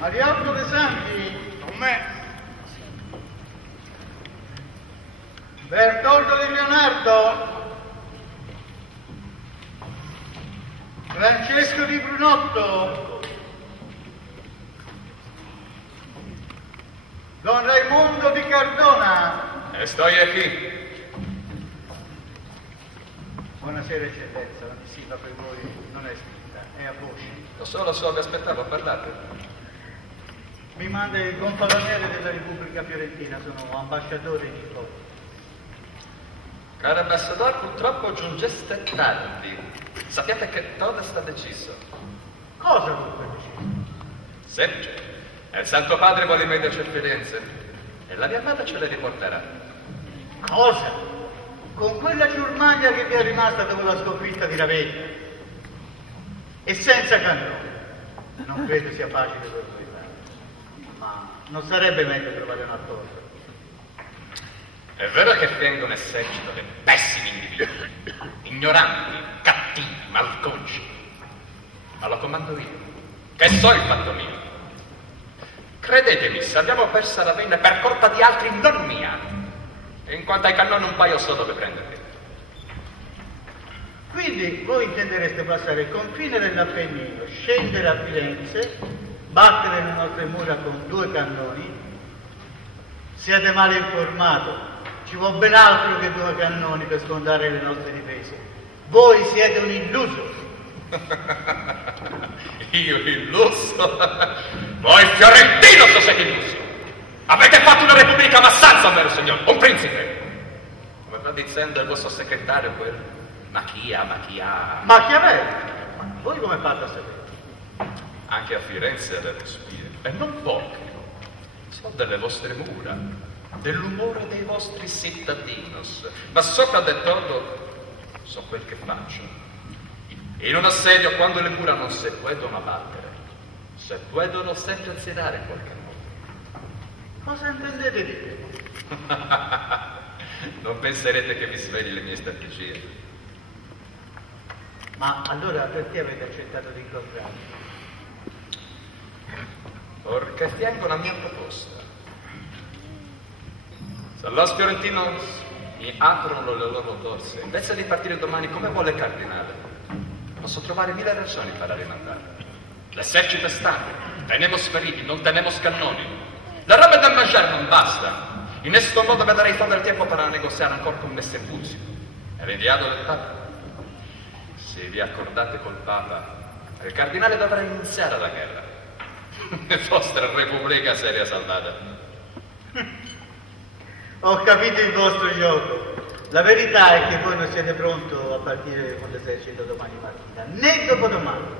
Arianna De Santi, Con me. Bertoldo Di Leonardo, Francesco Di Brunotto, Don Raimondo Di Cardona. Estoy aquí. Buonasera eccellenza, la missiva per voi non è scritta, è a voce. Lo so che aspettavo a parlarvi. Mi manda il gonfaloniere della Repubblica Fiorentina, sono ambasciatore in Italia. Caro ambassador, purtroppo giungeste tardi. Sappiate che todo sta deciso. Cosa dunque deciso? Semplice. Il Santo Padre vuole immediate Firenze e la mia armata ce le riporterà. Cosa? Con quella ciurmaglia che vi è rimasta dopo la sconfitta di Ravenna e senza cannoni. Non credo sia facile per voi fare, ma non sarebbe meglio trovare un attore. È vero che vengo un esercito di pessimi individui, ignoranti, cattivi, malconci, ma lo comando io, che so il fatto mio. Credetemi, se abbiamo perso Ravenna per colpa di altri, non mia. E in quanto ai cannoni un paio so dove prenderli. Quindi voi intendereste passare il confine dell'Appennino, scendere a Firenze, battere le nostre mura con 2 cannoni? Siete male informato. Ci vuole ben altro che 2 cannoni per sfondare le nostre difese. Voi siete un illuso. Io illuso? Voi fiorentino siete illusi. Avete fatto una repubblica massanza, vero signor? Un principe. Come va dicendo il vostro segretario quel Machia. Machiavelli? Ma voi come fate a sapere? Anche a Firenze le respire, e non poche. So delle vostre mura, dell'umore dei vostri cittadinos, ma sopra del todo so quel che faccio. In un assedio, quando le mura non si puono abbattere, si puono sempre azzerare in qualche modo. Cosa intendete dire? Non penserete che vi svegli le mie strategie. Ma allora perché avete accettato di incontrarmi? Perché tengo la mia proposta. Se los fiorentinos mi aprono le loro dorse, invece di partire domani come vuole il cardinale, posso trovare 1000 ragioni per rimandare. L'esercito è stanco, tenemos feriti, non tenemos cannoni. La roba da mangiare non basta. In questo modo vedrei todo il tempo per negoziare ancora con Messer Puzio. È l'inviato del Papa. Se vi accordate col Papa, il cardinale dovrà iniziare la guerra. La vostra repubblica seria salvata. Ho capito il vostro gioco. La verità è che voi non siete pronto a partire con l'esercito domani mattina, né dopodomani.